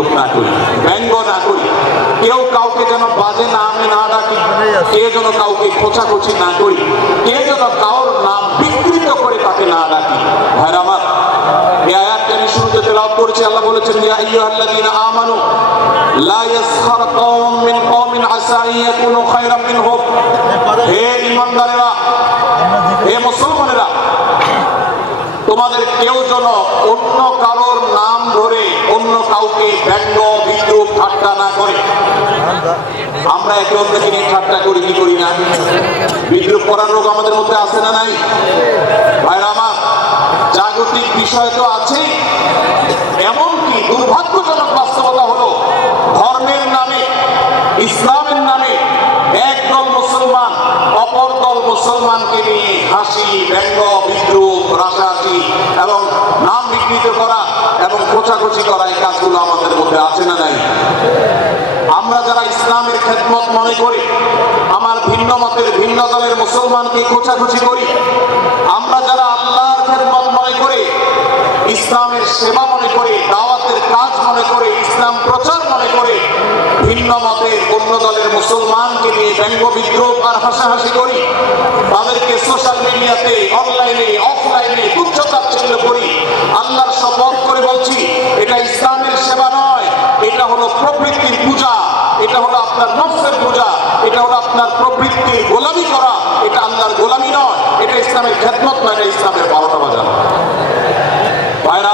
বিদ্রুপ না করি, ব্যঙ্গ না করি। কেউ কাউকে যেন বাজে নামে না ডাকি, কে যেন কাউকে খোঁচাখুচি না করি, কে যেন কারোর নাম বিকৃত করে তাকে না ডাকি। ভাইরা আমার তোমাদের কেউ যেন অন্য কারোর নাম ধরে কাউকে ব্যঙ্গ, বিদ্রুপ ঠাট্টা না করে। আমরা একে অন্যকে নিয়ে ঠাট্টা করি, কি করি না? বিদ্রুপ করার লোক আমাদের মধ্যে আছে না নাই? ভাইরা আমার, জাগতিক বিষয় তো আছেই এমনকি দুর্ভাগ্যজনক বাস্তবতা হলো, ধর্মের নামে, ইসলামের নামে একদল মুসলমান অপর দল মুসলমানকে নিয়ে হাসি, ব্যঙ্গ, বিদ্রুপ রাশাহাসি এবং নাম বিকৃত করা এবং খোঁচাখুচি করা এই কাজগুলো আমাদের মধ্যে আছে না নাই? আমরা যারা ইসলামের খেদমত মনে করি, আমার ভিন্ন মতের ভিন্ন দলের মুসলমানকে খোঁচাখুচি করি, আমরা যারা আল্লাহর খেদমত মনে করি, ইসলামের সেবা মনে করি, দাওয়াতের কাজ মনে করে, ইসলাম প্রচার মনে করে, ভিন্ন মতের অন্য দলের মুসলমানকে নিয়ে ব্যঙ্গ বিদ্রোহ আর হাসাহাসি করি, তাদেরকে সোশ্যাল মিডিয়াতে অনলাইনে অফলাইনে তুচ্ছতাচ্ছিল্য করি আল্লাহর শপথ করে বলছি এটা ইসলামের সেবা নয় এটা হলো প্রবৃত্তির পূজা এটা হলো আপনার নফসের পূজা এটা হলো আপনার প্রবৃত্তির গোলামি করা, এটা আল্লাহর গোলামি নয়, এটা ইসলামের খেদমত নয়, এটা ইসলামের বারোটা বাজানো ভাইরা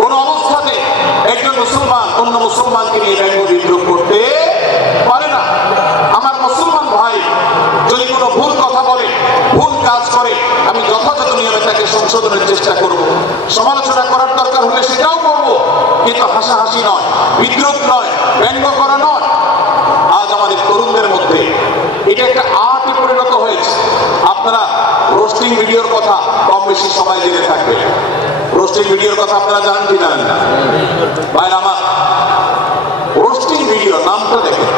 কোন অবস্থাতে একজন মুসলমান অন্য মুসলমানকে নিয়ে ব্যঙ্গ বিদ্রোহ করতে পারে না। আমার মুসলমান ভাই যদি কোনো ভুল কথা বলে, ভুল কাজ করে, আমি যথাযথ নিয়মে তাকে সংশোধনের চেষ্টা করব। সমালোচনা করার দরকার হলে সেটাও করব, কিন্তু হাসাহাসি নয়, বিদ্রোহ নয়, ব্যঙ্গ করা নয় আজ আমাদের তরুণদের মধ্যে এটা একটা আর্টে পরিণত হয়েছে। আপনারা রোস্টিং ভিডিওর কথা কম বেশি সময় জেনে থাকবে। রোস্টিং ভিডিওর কথা আপনারা জানেন কি জানেন না? ভাই আমার রোস্টিং ভিডিও নামটা দেখেন।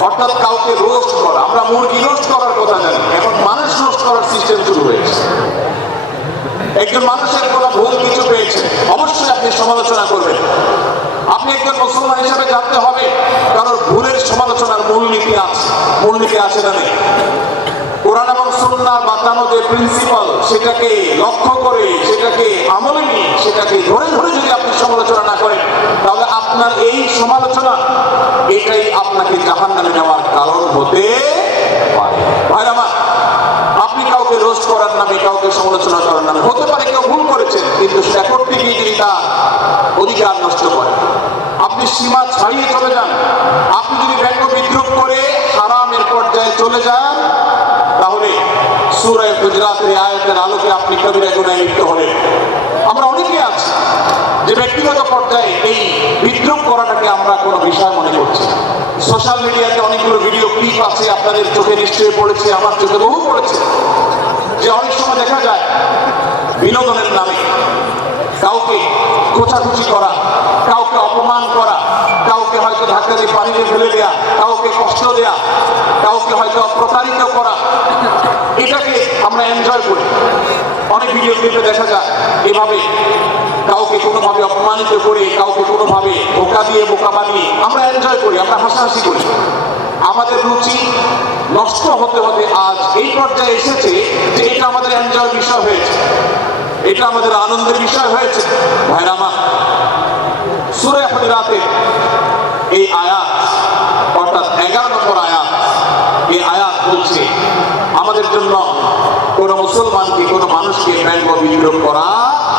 হঠাৎ কাউকে রোস্ট করা, আমরা মুরগি রোস্ট করার কথা জানি, এখন মানুষ রোস্ট করার সিস্টেম শুরু হয়েছে। একজন মানুষের কোনো ভুল কিছু পেয়েছে, অবশ্যই আপনি সমালোচনা করবেন। আপনি একজন মুসলমান হিসাবে জানতে হবে কারোর ভুলের সমালোচনার মূলনীতি আছে। মূলনীতি আছে না কোরআন এবং সন্ন্যার বাতানো যে প্রিন্সিপাল সেটাকে লক্ষ্য করে, সেটাকে আমলে নিয়ে, সেটাকে ধরে ধরে যদি আপনি সমালোচনা না করেন, তাহলে আপনার এই সমালোচনা, এটাই আপনাকে জাহান নামে নেওয়ার কারণ হতে পারে ভাইরা আমার আপনি কাউকে রোস্ট করার নামে কাউকে সমালোচনা করার নামে হতে পারে কেউ ভুল করেছেন কিন্তু শেকড়টি গিয়ে যদি তার অধিকার নষ্ট করে আপনি সীমা ছাড়িয়ে চলে যান। আপনি যদি ব্যঙ্গ বিদ্রুপ করে হারামের পর্যায়ে চলে যান, তাহলে সুরায় গুজরাতের আয়তের আলোকে আপনি কবিরা গুণায় লিপ্ত হলেন। আমরা অনেকে আছি যে ব্যক্তিগত পর্যায়ে এই বিদ্রুপ করাটাকে আমরা কোনো বিষয় মনে করছি সোশ্যাল মিডিয়াতে অনেকগুলো ভিডিও ক্লিপ আছে, আপনাদের চোখে নিশ্চয়ই পড়েছে, আমার চোখে বহু পড়েছে। যে অনেক সময় দেখা যায়, বিনোদনের নামে কাউকে খোঁচাখুচি করা, কাউকে অপমান করা হয়তো পানিতে ফেলে দেয়া, কাউকে কষ্ট দেয়া, কাউকে হয়তো প্রতারিত করা। এটাকে আমরা এনজয় করি। অনেক ভিডিও ক্লিপে দেখা যায়, এভাবে কাউকে কোনোভাবে অপমানিত করে, কাউকে কোনোভাবে বোকা দিয়ে, বোকা বানিয়ে আমরা এনজয় করি, আমরা হাসাহাসি করি। আমাদের রুচি নষ্ট হতে হতে আজ এই পর্যায়ে এসেছে যে এটা আমাদের এনজয় বিষয় হয়েছে। এটা আমাদের আনন্দের বিষয় হয়েছে। ভাইরামা সুরে হজরাতে এই আয়াত, অর্থাৎ এগারো নম্বর আয়াত, এই আয়াত বলছে, আমাদের জন্য কোন মুসলমানকে, কোন মানুষকে ব্যঙ্গ বিদ্রোহ করা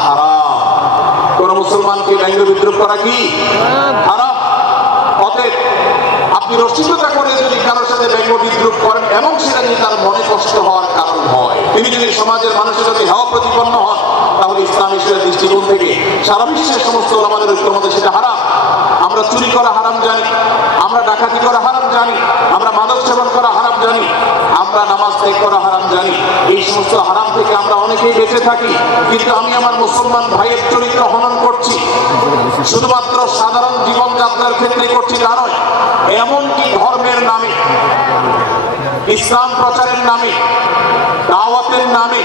হারাম। কোন মুসলমানকে ব্যঙ্গ বিদ্রোহ করা কি? হারাম। অতএব আপনি রসিকতা করে যদি কারোর সাথে ব্যঙ্গ বিদ্রুপ করেন, এবং সেটা যদি তার মনে কষ্ট হওয়ার কারণ হয়। তিনি যদি সমাজের মানুষের সাথে হেওয়া প্রতিপন্ন হন ইসলাম ঈশ্বরের দৃষ্টিকোণ থেকে সারা বিশ্বের সমস্ত আমাদের ঐক্যর মধ্যে সেটা হারাম। আমরা চুরি করা হারাম জানি, আমরা ডাকাতি করা হারাম জানি, আমরা মাদক সেবন করা হারাম জানি, আমরা নামাজ ত্যাগ করা হারাম জানি। এই সমস্ত হারাম থেকে আমরা অনেকেই বেঁচে থাকি, কিন্তু আমি আমার মুসলমান ভাইয়ের চরিত্র হনন করছি। শুধুমাত্র সাধারণ জীবনযাত্রার ক্ষেত্রে করছি তা নয়, এমনকি ধর্মের নামে, ইসলাম প্রচারের নামে, দাওয়াতের নামে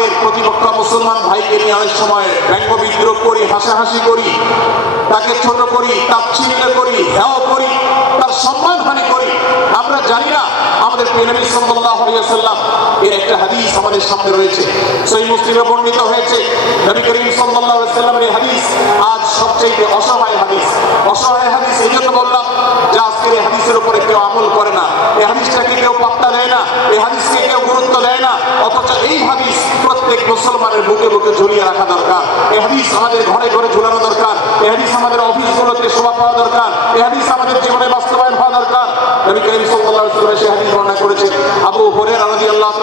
আমাদের প্রতিপক্ষ মুসলমান ভাইকে নিয়ে অনেক সময় ব্যঙ্গ বিদ্রোহ করি, হাসাহাসি করি, তাকে ছোট করি তাচ্ছিল্য করি, হেও করি, তার সম্মানহানি করি। আমরা জানি না, আমাদের প্রিয়নবী সাল্লাল্লাহু এর একটা হাদিস আমাদের সামনে রয়েছে। সেই মুসলিমে বর্ণিত হয়েছে, নবী করিম সাল্লাল্লাহু আলাইহি হাদিস আজ সবচেয়ে অসহায় হাদিস। অসহায় হাদিস এই জন্য বললাম যে আজকের এই হাদিসের উপরে কেউ আমল করে না এই হাদিসটাকে কেউ পাত্তা দেয় না এই হাদিসকে কেউ গুরুত্ব দেয় না অথচ এই হাদিস প্রত্যেক মুসলমানের বুকে বুকে ঝুলিয়ে রাখা দরকার। এহাদিস আমাদের ঘরে ঘরে ঝুলানো দরকার। এহাদিস আমাদের অফিসগুলোতে শোভা পাওয়া দরকার। এহাদিস আমাদের জীবনে বাস্তবায়ন হওয়া দরকার। নবী করিম ওয়াসাল্লাম সেই হাদিস বর্ণনা করেছেন। আবু হুরায়রা রাদিয়াল্লাহু